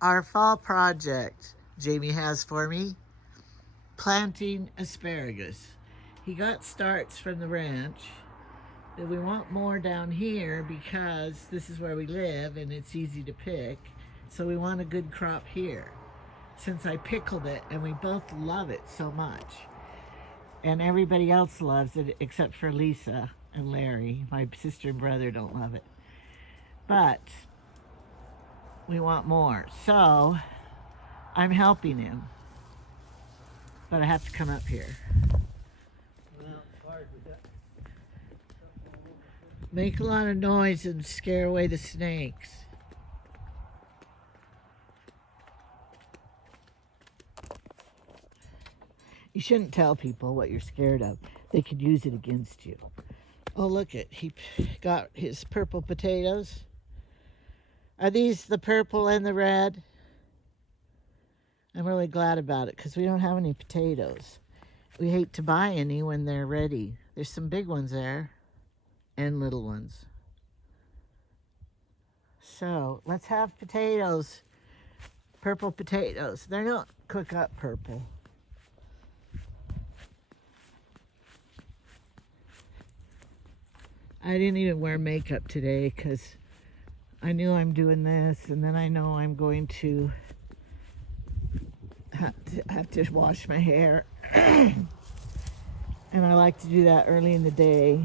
Our fall project Jamie has for me, planting asparagus. He got starts from the ranch, but we want more down here because this is where we live and it's easy to pick. So we want a good crop here. Since I pickled it and we both love it so much. And everybody else loves it except for Lisa and Larry. My sister and brother don't love it. But we want more. So I'm helping him. But I have to come up here. Make a lot of noise and scare away the snakes. You shouldn't tell people what you're scared of. They could use it against you. Oh, look it. He got his purple potatoes. Are these the purple and the red? I'm really glad about it because we don't have any potatoes. We hate to buy any when they're ready. There's some big ones there and little ones. So let's have potatoes. Purple potatoes. They don't cook up purple. I didn't even wear makeup today because I knew I'm doing this, and then I know I'm going to have to wash my hair. And I like to do that early in the day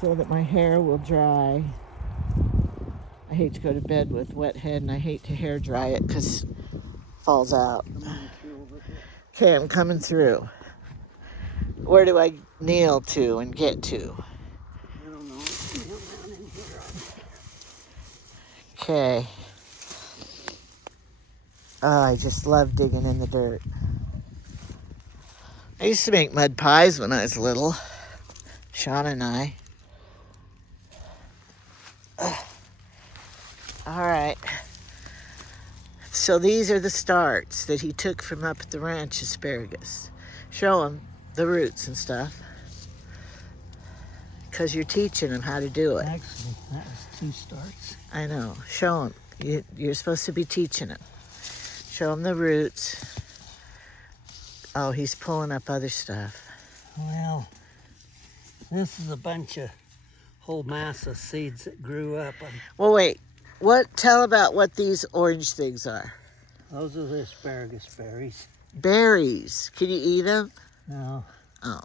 so that my hair will dry. I hate to go to bed with wet head, and I hate to hair dry it because it falls out. Okay, I'm coming through. Where do I kneel to and get to? Okay. Oh, I just love digging in the dirt. I used to make mud pies when I was little. Sean and I. All right. So these are the starts that he took from up at the ranch asparagus. Show him the roots and stuff. Because you're teaching him how to do it. Actually, that was 2 starts. I know. Show him. You're supposed to be teaching him. Show him the roots. Oh, he's pulling up other stuff. Well, this is a bunch of whole mass of seeds that grew up. Well, wait. Tell about what these orange things are. Those are the asparagus berries. Berries. Can you eat them? No. Oh.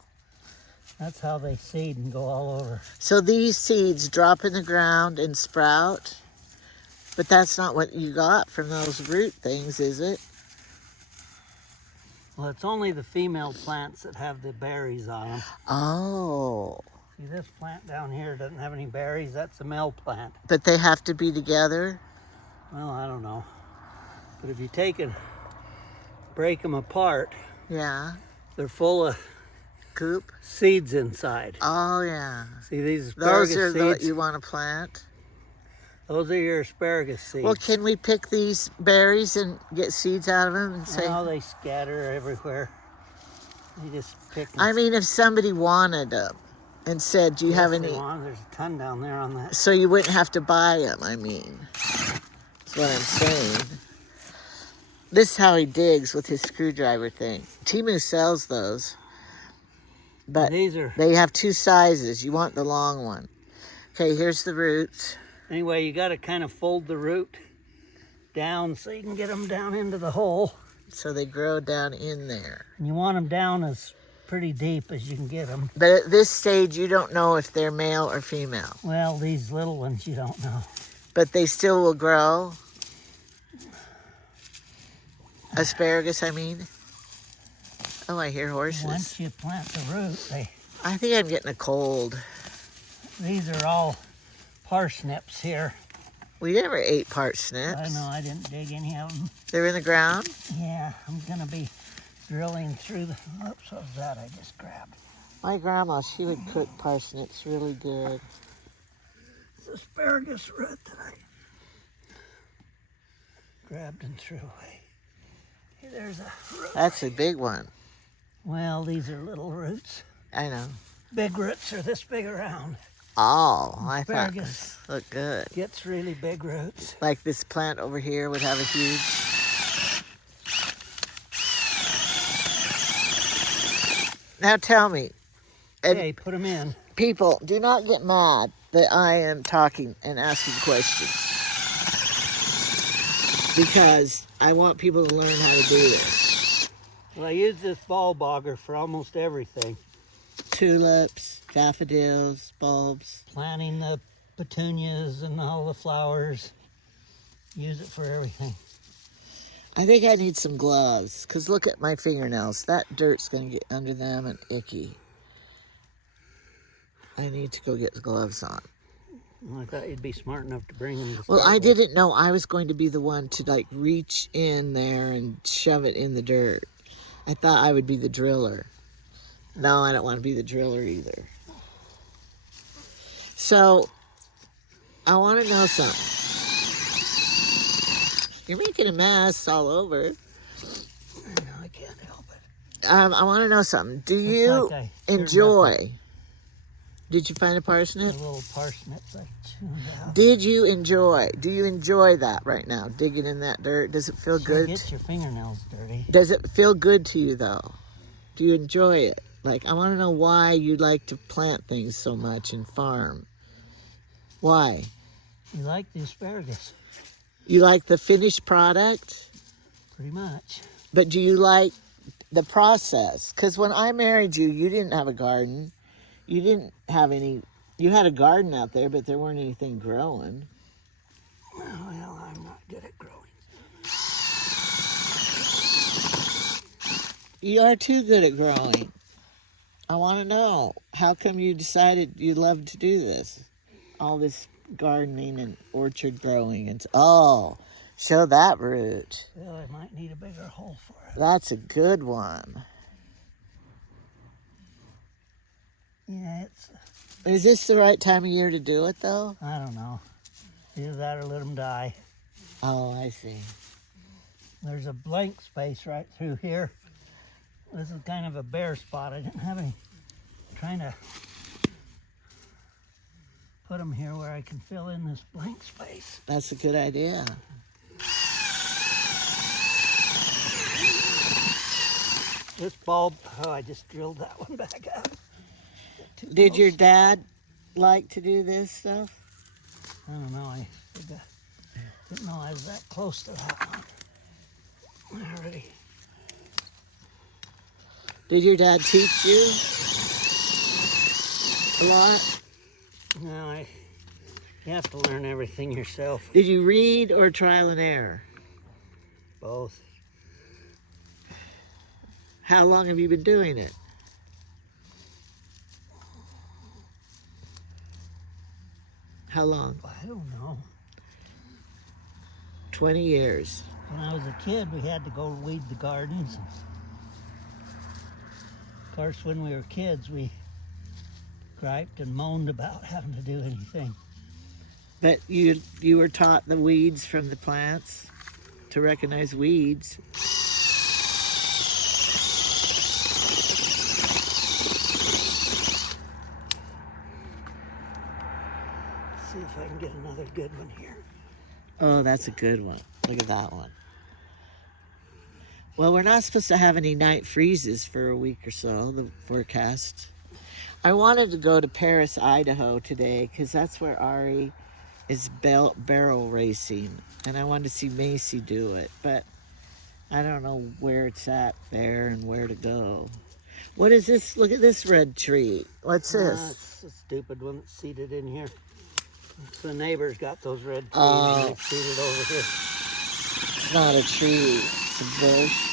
That's how they seed and go all over. So these seeds drop in the ground and sprout? But that's not what you got from those root things, is it? Well, it's only the female plants that have the berries on them. Oh. See, this plant down here doesn't have any berries. That's a male plant. But they have to be together? Well, I don't know. But if you take and break them apart, Yeah. they're full of Goop? seeds inside. Oh, yeah. See these asparagus Those are seeds? what you want to plant? Those are your asparagus seeds. Well, can we pick these berries and get seeds out of them and say? No, they scatter everywhere. You just pick them. I mean, if somebody wanted them and said, do you have any? There's a ton down there on that. So you wouldn't have to buy them, I mean. That's what I'm saying. This is how he digs with his screwdriver thing. Timu sells those. But they have 2 sizes. You want the long one. Okay, here's the roots. Anyway, you got to kind of fold the root down so you can get them down into the hole. So they grow down in there. And you want them down as pretty deep as you can get them. But at this stage, you don't know if they're male or female. Well, these little ones, you don't know. But they still will grow? Asparagus, I mean? Oh, I hear horses. Once you plant the root, I think I'm getting a cold. These are all parsnips here. We never ate parsnips. I know, I didn't dig any of them. They're in the ground? Yeah, I'm going to be drilling through the... Oops, what was that I just grabbed? My grandma, she would cook parsnips really good. It's asparagus root that I grabbed and threw away. Hey, there's a root. That's a big one. Well, these are little roots. I know. Big roots are this big around. Oh, I thought Asparagus this looked good. gets really big roots. Like this plant over here would have a huge... Now tell me, and Okay, put them in. people, do not get mad that I am talking and asking questions. Because I want people to learn how to do this. Well, I use this ball bogger for almost everything. Tulips, daffodils, bulbs. Planting the petunias and all the flowers. Use it for everything. I think I need some gloves, because look at my fingernails. That dirt's going to get under them and icky. I need to go get the gloves on. Well, I thought you'd be smart enough to bring them. Well, I didn't know I was going to be the one to like reach in there and shove it in the dirt. I thought I would be the driller. No, I don't want to be the driller either. So, I want to know something. You're making a mess all over. I know, I can't help it. I want to know something. Do you like I enjoy... Did you find a parsnip? The little parsnips I tuned out. Do you enjoy that right now, digging in that dirt? Does it feel Sure good? gets your fingernails dirty. Does it feel good to you, though? Do you enjoy it? Like, I want to know why you like to plant things so much and farm. Why? You like the asparagus? You like the finished product, Pretty much. but do you like the process? Because when I married you, you didn't have a garden. You didn't have any... You had a garden out there, but there weren't anything growing. Well, I'm not good at growing. You are too good at growing. I want to know, how come you decided you loved to do this? All this gardening and orchard growing. And oh, show that root. Well, I might need a bigger hole for it. That's a good one. Yeah, it's... Is this the right time of year to do it, though? I don't know. Either that or let them die. Oh, I see. There's a blank space right through here. This is kind of a bare spot. I didn't have any... trying to put them here where I can fill in this blank space. That's a good idea. This bulb, oh, I just drilled that one back out. Did your dad like to do this stuff? I don't know. I didn't know I was that close to that one. Already. Did your dad teach you a lot? No, you have to learn everything yourself. Did you read or trial and error? Both. How long have you been doing it? How long? I don't know. 20 years. When I was a kid, we had to go weed the gardens. Of course, when we were kids, we griped and moaned about having to do anything. But you were taught the weeds from the plants, to recognize weeds. Let's see if I can get another good one here. Oh, that's a good one. Look at that one. Well, we're not supposed to have any night freezes for a week or so, the forecast. I wanted to go to Paris, Idaho today because that's where Ari is barrel racing. And I wanted to see Macy do it, but I don't know where it's at there and where to go. What is this? Look at this red tree. What's this? It's a stupid one that's seeded in here. The neighbors got those red trees Oh. and they've seeded over here. It's not a tree, it's a bush.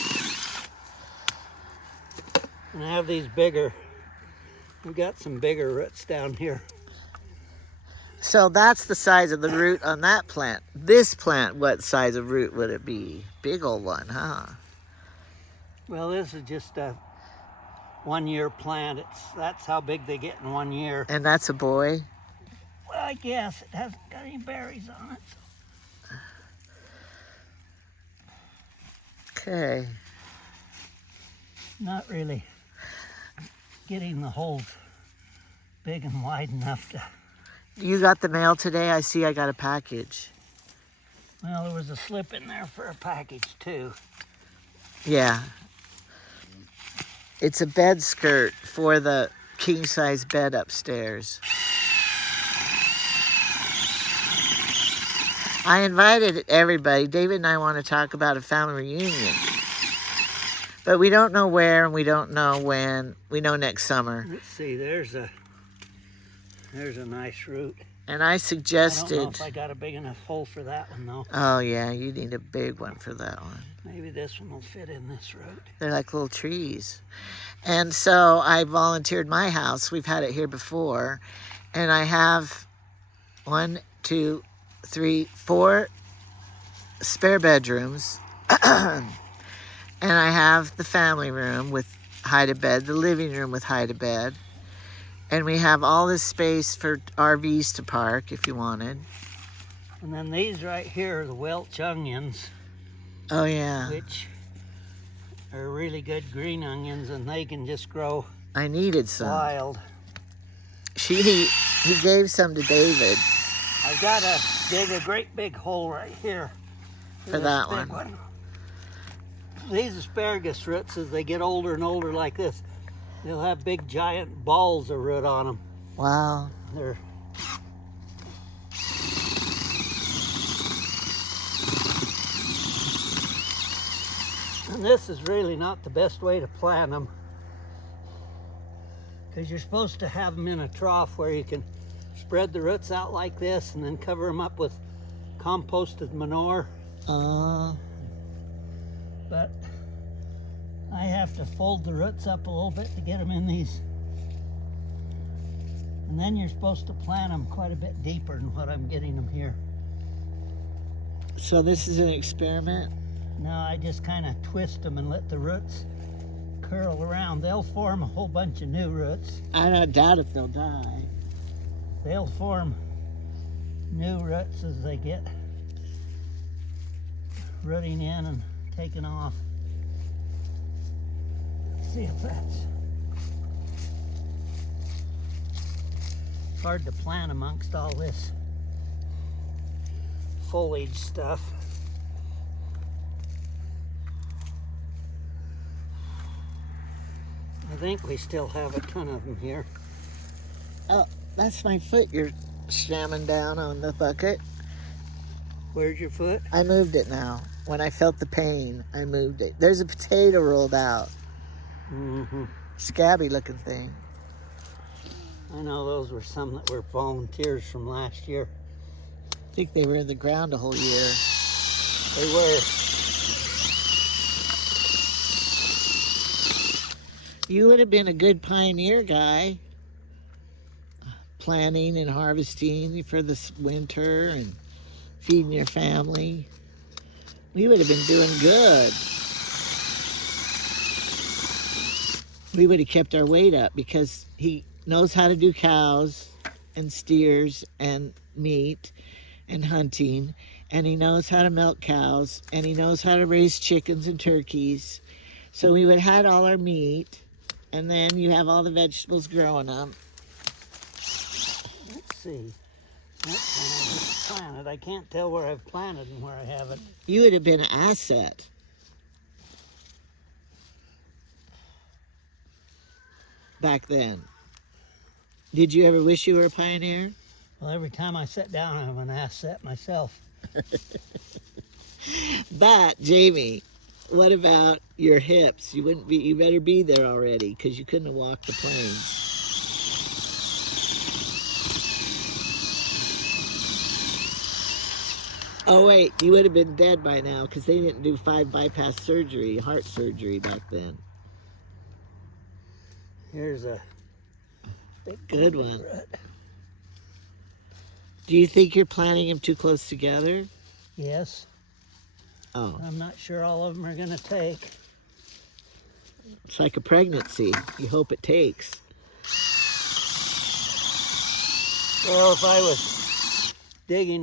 And I have these bigger, we've got some bigger roots down here. So that's the size of the root on that plant. This plant, what size of root would it be? Big old one, huh? Well, this is just a 1 year plant. That's how big they get in 1 year. And that's a boy? Well, I guess it hasn't got any berries on it. So Okay. not really getting the holes big and wide enough to You got the mail today? I see I got a package. Well, there was a slip in there for a package too. Yeah. It's a bed skirt for the king-size bed upstairs. I invited everybody. David and I want to talk about a family reunion. But we don't know where and we don't know when. We know next summer. Let's see, there's a nice root. And I suggested... I don't know if I got a big enough hole for that one though. Oh yeah, you need a big one for that one. Maybe this one will fit in this root. They're like little trees. And so I volunteered my house. We've had it here before. And I have 1, 2, 3, 4 spare bedrooms. And I have the family room with hide-a-bed, the living room with hide-a-bed. And we have all this space for RVs to park if you wanted. And then these right here are the Welch onions. Oh, yeah. Which are really good green onions, and they can just grow I needed some. wild. He gave some to David. I've got to dig a great big hole right here. For that one. These asparagus roots, as they get older and older like this, they'll have big giant balls of root on them. Wow. They're and this is really not the best way to plant them, because you're supposed to have them in a trough where you can spread the roots out like this and then cover them up with composted manure. But I have to fold the roots up a little bit to get them in these. And then you're supposed to plant them quite a bit deeper than what I'm getting them here. So this is an experiment? No, I just kind of twist them and let the roots curl around. They'll form a whole bunch of new roots. I don't doubt if they'll die. They'll form new roots as they get rooting in and taken off. Let's see if that's... It's hard to plant amongst all this foliage stuff. I think we still have a ton of them here. Oh, that's my foot you're slamming down on the bucket. Where's your foot? I moved it now. When I felt the pain, I moved it. There's a potato rolled out. Mm-hmm. Scabby looking thing. I know those were some that were volunteers from last year. I think they were in the ground a whole year. They were. You would have been a good pioneer guy. Planting and harvesting for this winter and feeding your family. We would have been doing good. We would have kept our weight up because he knows how to do cows and steers and meat and hunting, and he knows how to milk cows, and he knows how to raise chickens and turkeys. So we would have had all our meat, and then you have all the vegetables growing up. Let's see. That's one I just planted. I can't tell where I've planted and where I haven't. You would have been an asset. Back then. Did you ever wish you were a pioneer? Well, every time I sit down, I'm an asset myself. But, Jamie, what about your hips? You wouldn't be. You better be there already because you couldn't have walked the plains. Oh wait, you would have been dead by now because they didn't do 5 bypass surgery, heart surgery back then. Here's a big good one. root. Do you think you're planting them too close together? Yes. Oh. I'm not sure all of them are going to take. It's like a pregnancy. You hope it takes. Well, if I was digging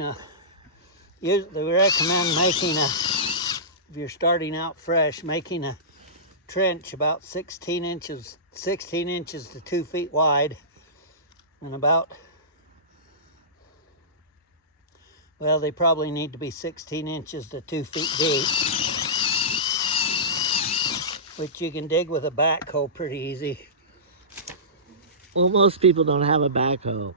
they recommend making if you're starting out fresh, making a trench about 16 inches to 2 feet wide and about Well, they probably need to be 16 inches to 2 feet deep, which you can dig with a backhoe pretty easy. Well, most people don't have a backhoe.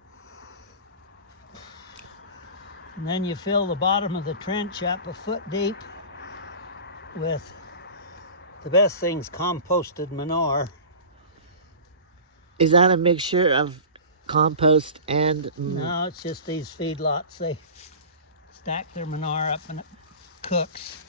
And then you fill the bottom of the trench up a foot deep with the best thing's composted manure. Is that a mixture of compost and... No, it's just these feedlots. They stack their manure up and it cooks.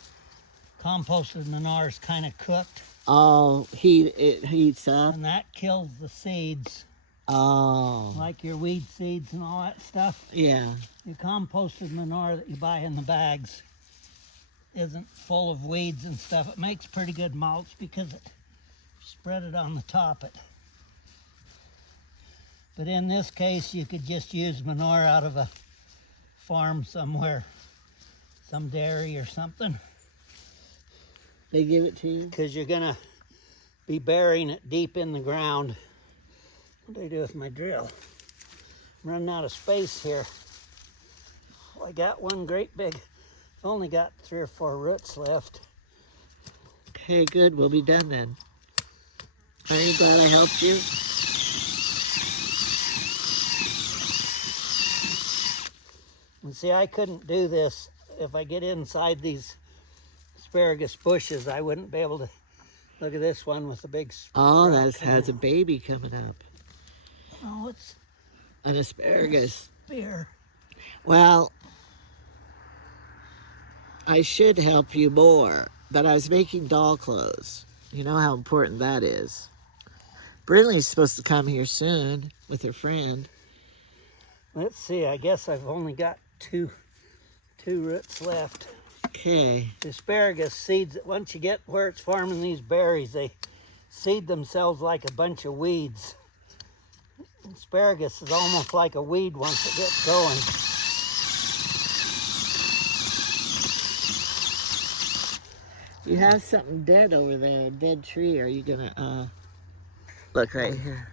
Composted manure is kind of cooked. Oh, it heats up? And that kills the seeds. Oh. Like your weed seeds and all that stuff. Yeah. Your composted manure that you buy in the bags isn't full of weeds and stuff. It makes pretty good mulch because it spread it on the top. But in this case, you could just use manure out of a farm somewhere, some dairy or something. They give it to you? Because you're gonna be burying it deep in the ground. What do I do with my drill? I'm running out of space here. Well, I got one great big, I've only got 3 or 4 roots left. Okay, good. We'll be done then. Are you glad I helped you? And see, I couldn't do this. If I get inside these asparagus bushes, I wouldn't be able to. Look at this one with the big Oh, sprout that coming has a out. baby coming up. Oh, it's An asparagus. spear. Well, I should help you more, but I was making doll clothes. You know how important that is. Brinley's supposed to come here soon with her friend. Let's see, I guess I've only got two roots left. Okay. The asparagus seeds, once you get where it's forming these berries, they seed themselves like a bunch of weeds. Asparagus is almost like a weed once it gets going. You have something dead over there, a dead tree. Are you gonna, look right here.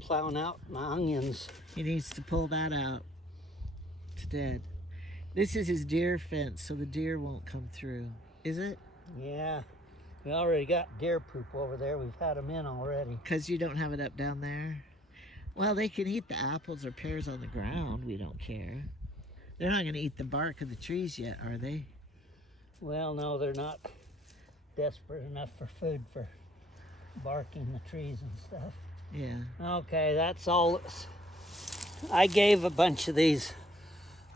Plowing out my onions. He needs to pull that out. It's dead. This is his deer fence, so the deer won't come through. Is it? Yeah, we already got deer poop over there. We've had them in already. Because you don't have it up down there? Well, they can eat the apples or pears on the ground. We don't care. They're not going to eat the bark of the trees yet, are they? Well, no, they're not desperate enough for food for barking the trees and stuff. Yeah. Okay, that's all. I gave a bunch of these.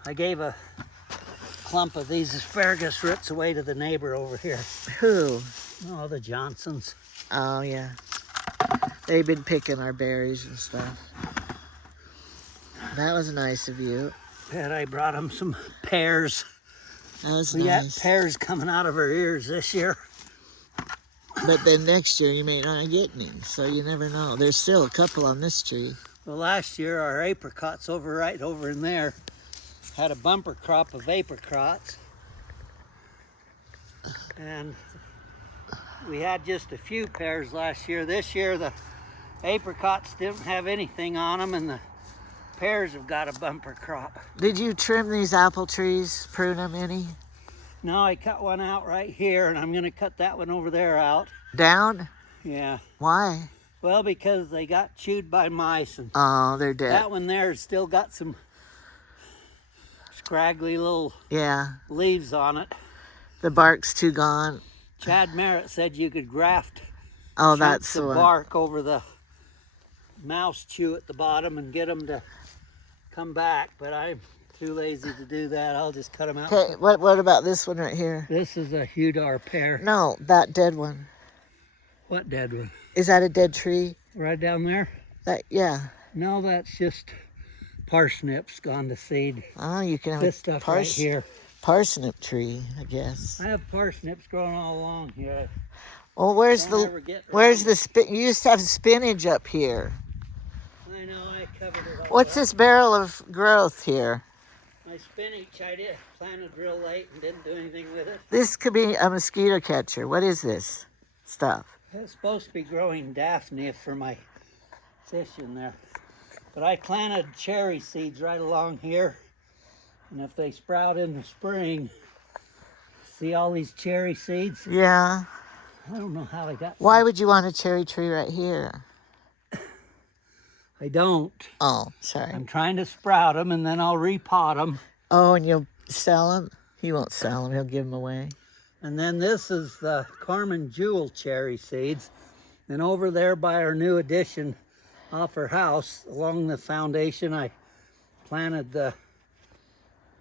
I gave a clump of these asparagus roots away to the neighbor over here. Who? Oh, the Johnsons. Oh, yeah. They've been picking our berries and stuff. That was nice of you. And I brought them some pears. That was We got nice. pears coming out of our ears this year. But then next year you may not get any, so you never know. There's still a couple on this tree. Well, last year our apricots right over in there had a bumper crop of apricots. And we had just a few pears last year. This year the apricots didn't have anything on them and the pears have got a bumper crop. Did you trim these apple trees, prune them any? No, I cut one out right here and I'm gonna cut that one over there out. Down? Yeah. Why? Well, because they got chewed by mice and Oh, they're dead. that one there has still got some scraggly little Yeah, leaves on it. the bark's too gone. Chad Merritt said you could graft Oh, chunks that's the of one. bark over the mouse chew at the bottom and get them to come back, but I'm too lazy to do that. I'll just cut them out. Okay, what about this one right here? This is a Hudar pear. No, that dead one. What dead one? Is that a dead tree? Right down there? That, yeah. No, that's just parsnips gone to seed. Oh, you can have This a stuff right here. parsnip tree, I guess. I have parsnips growing all along here. Well, where's Don't the ever get where's around. the you used to have spinach up here. I know, I covered it all What's up. this barrel of growth here? My spinach, I did planted real late and didn't do anything with it. This could be a mosquito catcher. What is this stuff? It's supposed to be growing daphne for my fish in there. But I planted cherry seeds right along here. And if they sprout in the spring, see all these cherry seeds? Yeah. I don't know how I got Why would you want a cherry tree right here? I don't. Oh, sorry. I'm trying to sprout them, and then I'll repot them. Oh, and you'll sell them? He won't sell them. He'll give them away. And then this is the Carmen Jewel cherry seeds. And over there by our new addition off her house, along the foundation, I planted the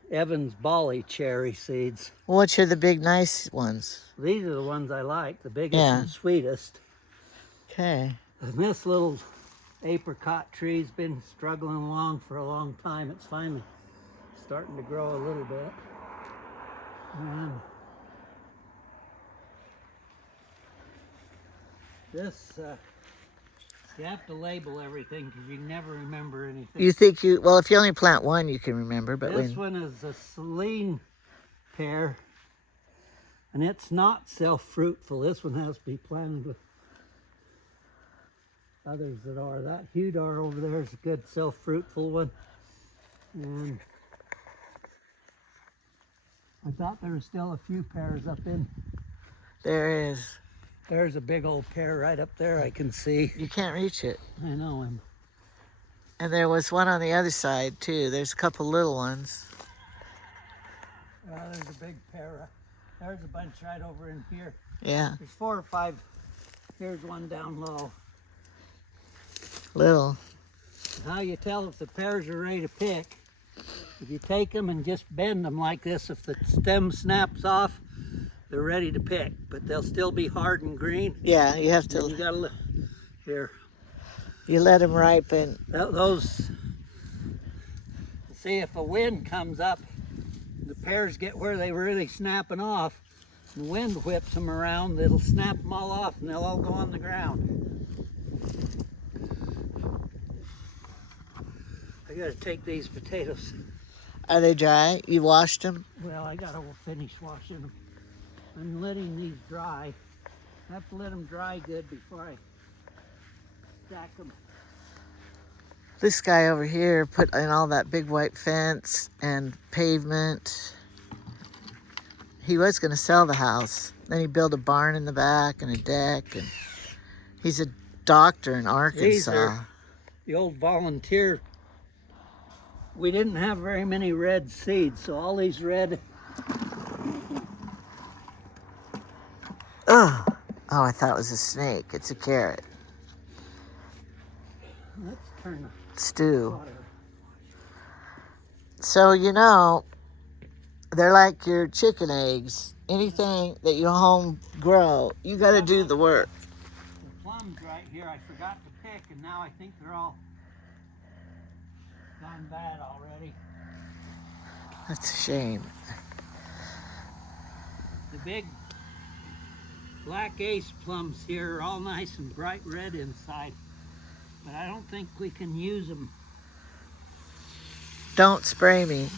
Evans Bali cherry seeds. Which are the big, nice ones? These are the ones I like, the biggest Yeah. and sweetest. Okay. And this little apricot tree's been struggling along for a long time. It's finally starting to grow a little bit. And this, you have to label everything because you never remember anything. You think you, well, if you only plant one, you can remember, but This one is a Celine pear, and it's not self-fruitful. This one has to be planted with others that are. That Hudar over there is a good self-fruitful one. And I thought there were still a few pears up in. there is. There's a big old pear right up there I can see. You can't reach it. I know him. And there was one on the other side, too. There's a couple little ones. There's a big pear. There's a bunch right over in here. Yeah, There's 4 or 5. Here's one down low. little. How you tell if the pears are ready to pick, if you take them and just bend them like this, if the stem snaps off, they're ready to pick, but they'll still be hard and green. Yeah, you have You to, gotta, here, you let them ripen. those, see if a wind comes up, the pears get where they really snapping off, the wind whips them around, it'll snap them all off and they'll all go on the ground. I gotta take these potatoes. Are they dry? You washed them? Well, I gotta finish washing them. I'm letting these dry. I have to let them dry good before I stack them. This guy over here put in all that big white fence and pavement. He was going to sell the house. Then he built a barn in the back and a deck. And he's a doctor in Arkansas. These are the old volunteer. We didn't have very many red seeds, so all these red. Oh, I thought it was a snake. It's a carrot. Let's turn the Stew. water. So, you know, they're like your chicken eggs. Anything that you home grow, you got to do the work. The plums right here, I forgot to pick, and now I think they're all gone bad already. That's a shame. The big black ace plums here are all nice and bright red inside, but I don't think we can use them. Don't spray me.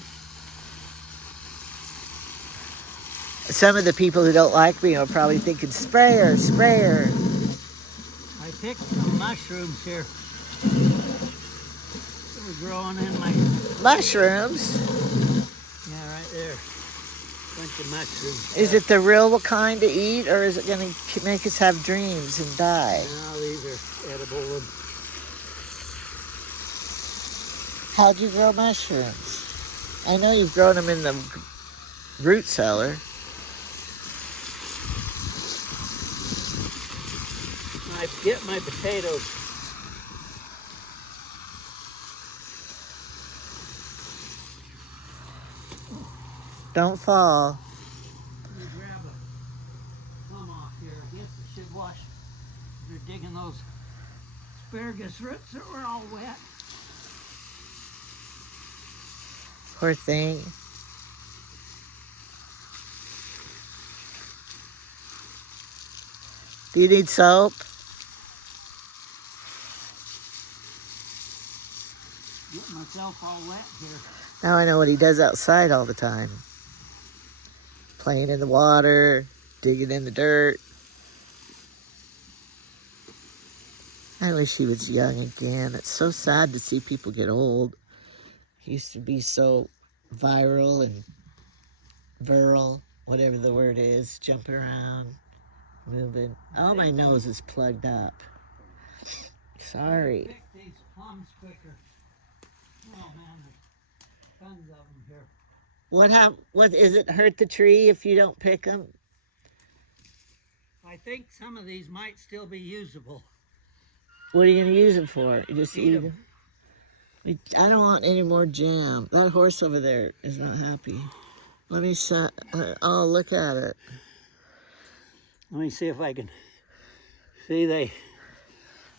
Some of the people who don't like me are probably thinking, sprayer, sprayer. I picked some mushrooms here. They're growing in my, Mushrooms? yeah, right there. Bunch of mushrooms. Is it the real kind to eat, or is it going to make us have dreams and die? No, these are edible ones. How'd you grow mushrooms? I know you've grown them in the root cellar. I get my potatoes. Don't fall. Let me grab a plum off here. I guess I should wash. They're digging those asparagus roots that were all wet. Poor thing. Do you need soap? Getting myself all wet here. Now I know what he does outside all the time. Playing in the water, digging in the dirt. I wish he was young again. It's so sad to see people get old. He used to be so viral and virile, whatever the word is, jumping around, moving. Oh, my nose is plugged up. Sorry. Pick these plums quicker. Oh man, there's tons of them here. What is it hurt the tree if you don't pick them? I think some of these might still be usable. What are you going to use them for? You just eat 'em. them? I don't want any more jam. That horse over there is not happy. Let me set. Oh, look at it. Let me see if I can see. They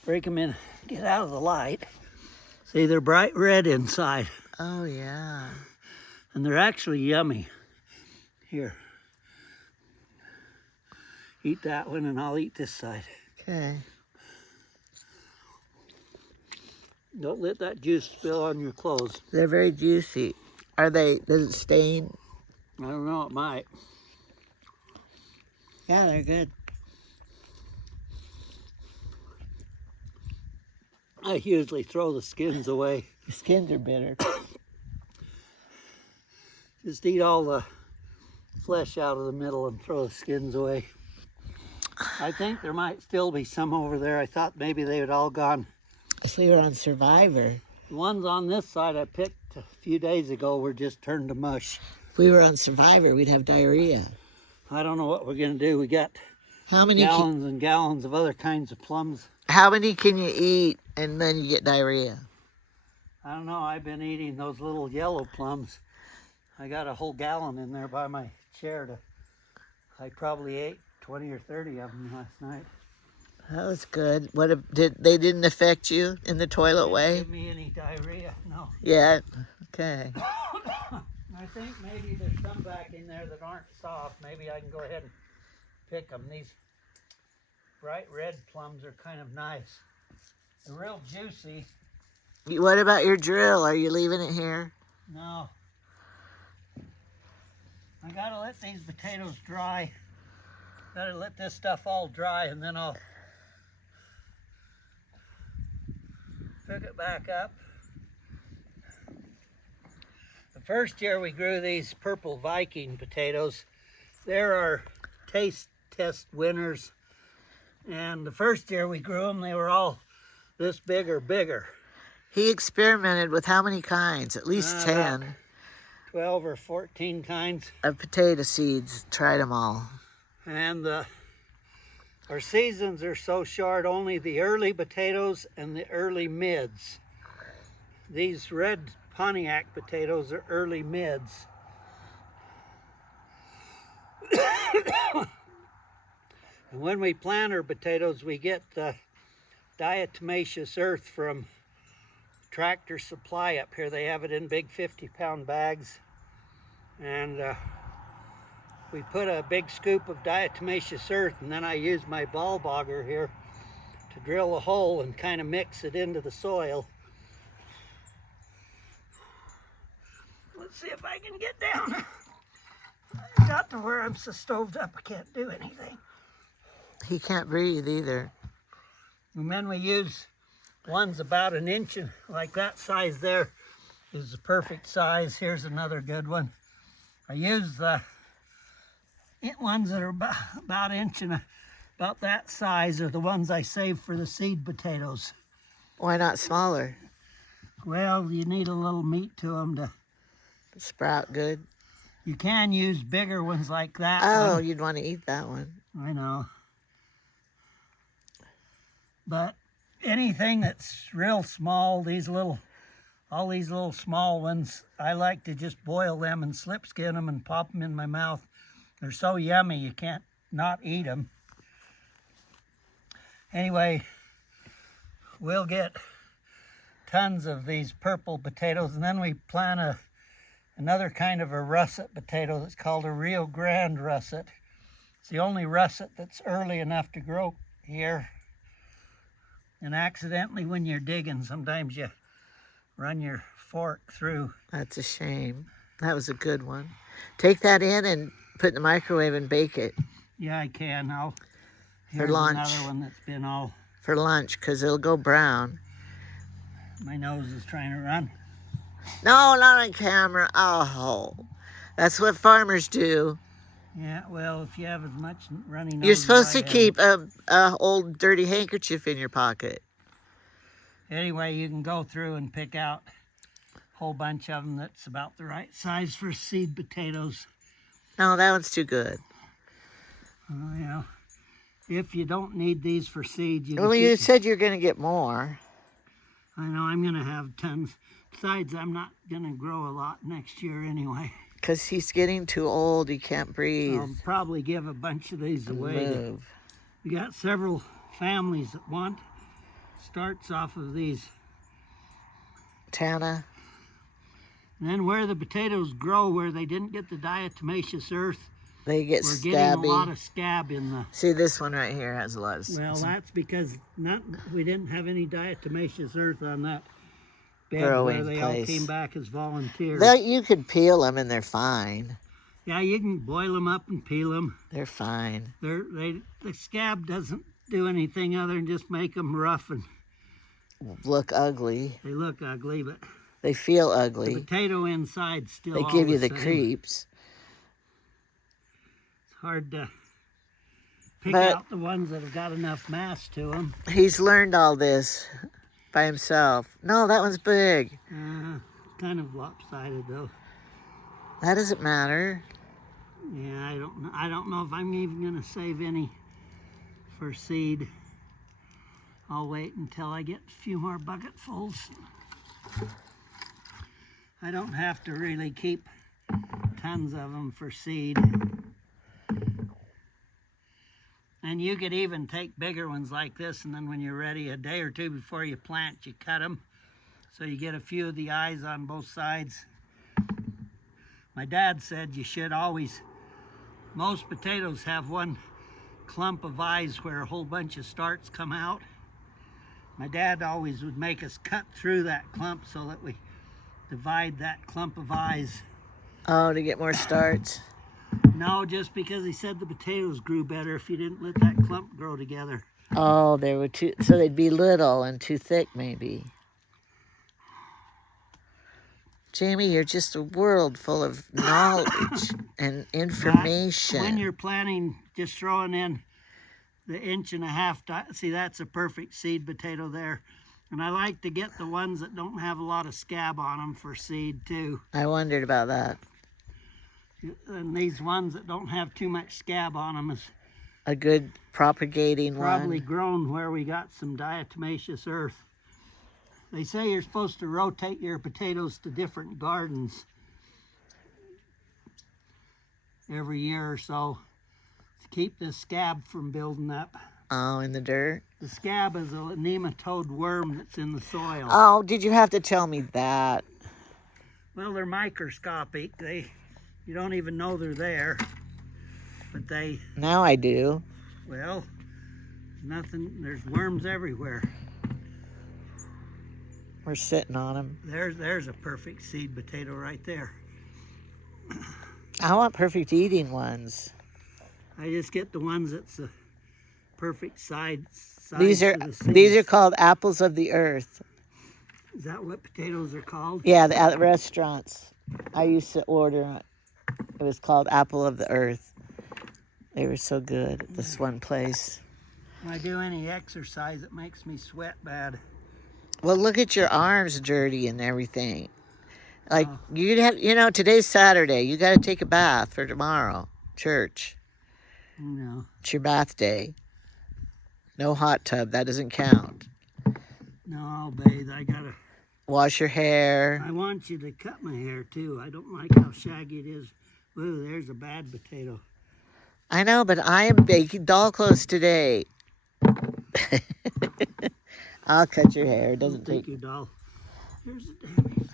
break them in, get out of the light. See, they're bright red inside. Oh, yeah. And they're actually yummy. Here. Eat that one and I'll eat this side. Okay. Don't let that juice spill on your clothes. They're very juicy. Does it stain? I don't know, it might. Yeah, they're good. I usually throw the skins away. The skins are bitter. Just eat all the flesh out of the middle and throw the skins away. I think there might still be some over there. I thought maybe they had all gone. So you're on Survivor. The ones on this side I picked a few days ago were just turned to mush. If we were on Survivor, we'd have diarrhea. I don't know what we're going to do. We got How many gallons and gallons of other kinds of plums. How many can you eat and then you get diarrhea? I don't know. I've been eating those little yellow plums. I got a whole gallon in there by my chair. I probably ate 20 or 30 of them last night. That was good. They didn't affect you in the toilet way? Didn't give me any diarrhea, no. Yeah. Okay. I think maybe there's some back in there that aren't soft. Maybe I can go ahead and pick them. These bright red plums are kind of nice. They're real juicy. What about your drill? Are you leaving it here? No. I gotta let these potatoes dry. Gotta let this stuff all dry and then I'll pick it back up. The first year we grew these purple Viking potatoes, they're our taste test winners. And the first year we grew them, they were all this big or bigger. He experimented with how many kinds? At least 10. 12 or 14 kinds. Of potato seeds. Tried them all. And our seasons are so short, only the early potatoes and the early mids. These red Pontiac potatoes are early mids. And when we plant our potatoes, we get the diatomaceous earth from Tractor Supply up here. They have it in big 50-pound bags. And we put a big scoop of diatomaceous earth, and then I use my ball bogger here to drill a hole and kind of mix it into the soil. Let's see if I can get down. I got to where I'm so stoved up I can't do anything. He can't breathe either. And then we use ones about an inch, like that size there is the perfect size. Here's another good one. I use the ones that are about inch and about that size are the ones I save for the seed potatoes. Why not smaller? Well, you need a little meat to them to sprout good. You can use bigger ones like that. Oh, you'd want to eat that one. I know. But anything that's real small, all these little small ones, I like to just boil them and slip skin them and pop them in my mouth. They're so yummy you can't not eat them. Anyway, we'll get tons of these purple potatoes, and then we plant another kind of a russet potato that's called a Rio Grande russet. It's the only russet that's early enough to grow here. And accidentally, when you're digging, sometimes you run your fork through. That's a shame. That was a good one. Take that in and put it in the microwave and bake it. Yeah, I can. For lunch. Another one that's been all... For lunch, because it'll go brown. My nose is trying to run. No, not on camera. Oh, that's what farmers do. Yeah, well, if you have as much runny nose You're as supposed I to have. keep a old dirty handkerchief in your pocket. Anyway, you can go through and pick out a whole bunch of them that's about the right size for seed potatoes. No, that one's too good. You know, if you don't need these for seed, you can Well, you keep. said you're going to get more. I know I'm going to have tons. Besides, I'm not going to grow a lot next year anyway. Because he's getting too old. He can't breathe. I'll probably give a bunch of these away. Move. We got several families that want starts off of these. Tana. And then where the potatoes grow, where they didn't get the diatomaceous earth, They get we're scabby. getting a lot of scab in the. See, this one right here has a lot of. Well, that's because we didn't have any diatomaceous earth on that bed Growing where they place. all came back as volunteers. You could peel them and they're fine. Yeah, you can boil them up and peel them. They're fine. The scab doesn't do anything other than just make them rough and Look ugly. they look ugly, but They feel the ugly. potato inside still. They all give you the same. creeps. It's hard to pick But- out the ones that have got enough mass to them. He's learned all this by himself. No, that one's big. Kind of lopsided though. That doesn't matter. Yeah, I don't know. I don't know if I'm even gonna save any for seed. I'll wait until I get a few more bucketfuls. I don't have to really keep tons of them for seed. And you could even take bigger ones like this, and then when you're ready, a day or two before you plant, you cut them. So you get a few of the eyes on both sides. My dad said you should always, most potatoes have one clump of eyes where a whole bunch of starts come out. My dad always would make us cut through that clump so that we divide that clump of eyes. Oh, to get more starts. No, just because he said the potatoes grew better if you didn't let that clump grow together. Oh, they were too, so they'd be little and too thick maybe. Jamie, you're just a world full of knowledge and information. When you're planting, just throwing in the 1.5 inch, see, that's a perfect seed potato there. And I like to get the ones that don't have a lot of scab on them for seed too. I wondered about that. And these ones that don't have too much scab on them is A good propagating probably one. grown where we got some diatomaceous earth. They say you're supposed to rotate your potatoes to different gardens every year or so to keep the scab from building up. Oh, in the dirt. The scab is a nematode worm that's in the soil. Oh, did you have to tell me that? Well, they're microscopic. You don't even know they're there. But Now I do. well, there's worms everywhere. We're sitting on them. There's a perfect seed potato right there. I want perfect eating ones. I just get the ones that's a perfect size These for are the these are seeds. called apples of the earth. Is that what potatoes are called? Yeah, at restaurants. I used to order. It was called apple of the earth. They were so good at this one place. When I do any exercise, it makes me sweat bad. Well, look at your arms dirty and everything. Like you'd have, today's Saturday. You got to take a bath for tomorrow, church. No, It's your bath day. No hot tub. That doesn't count. no, I'll bathe. Wash your hair. I want you to cut my hair too. I don't like how shaggy it is. Ooh, there's a bad potato. I know, but I am baking doll clothes today. I'll cut your hair. It I doesn't don't think take. your doll. There's a damn.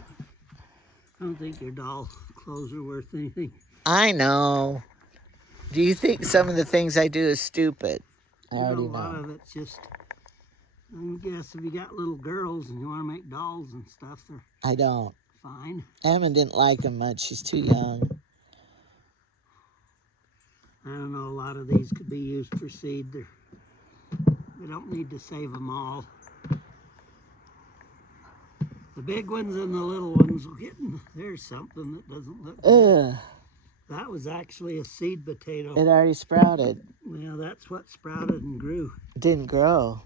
I don't think your doll clothes are worth anything. I know. Do you think some of the things I do is stupid? I A already lot know. of it's just. I guess if you got little girls and you want to make dolls and stuff, they're I don't. fine. Emma didn't like them much. She's too young. I don't know. A lot of these could be used for seed. They don't need to save them all. The big ones and the little ones will get in. There's something that doesn't look good. Ugh, That was actually a seed potato. it already sprouted. Well, that's what sprouted and grew. Didn't grow,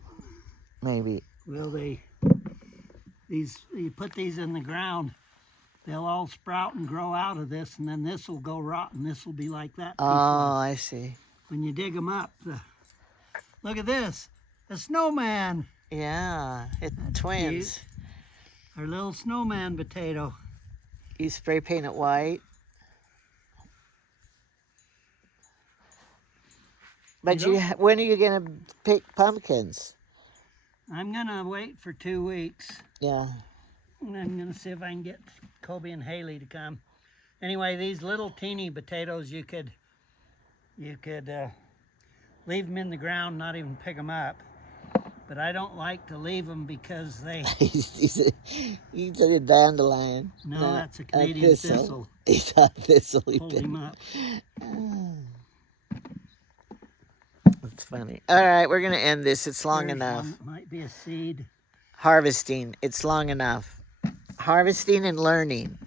maybe. Well, you put these in the ground, they'll all sprout and grow out of this, and then this will go rotten. This will be like that. Oh, I see. When you dig them up, look at this, a snowman. Yeah, it's twins. Cute. Our little snowman potato. You spray paint it white. But when are you gonna pick pumpkins? I'm gonna wait for 2 weeks. Yeah. And I'm gonna see if I can get Kobe and Haley to come. Anyway, these little teeny potatoes, you could leave them in the ground, not even pick them up. But I don't like to leave them because they... he's a dandelion. No, that's a Canadian thistle. He's a thistle. Hold him up. That's funny. All right, we're going to end this. It's long There's enough. one that might be a seed. Harvesting. It's long enough. Harvesting and learning.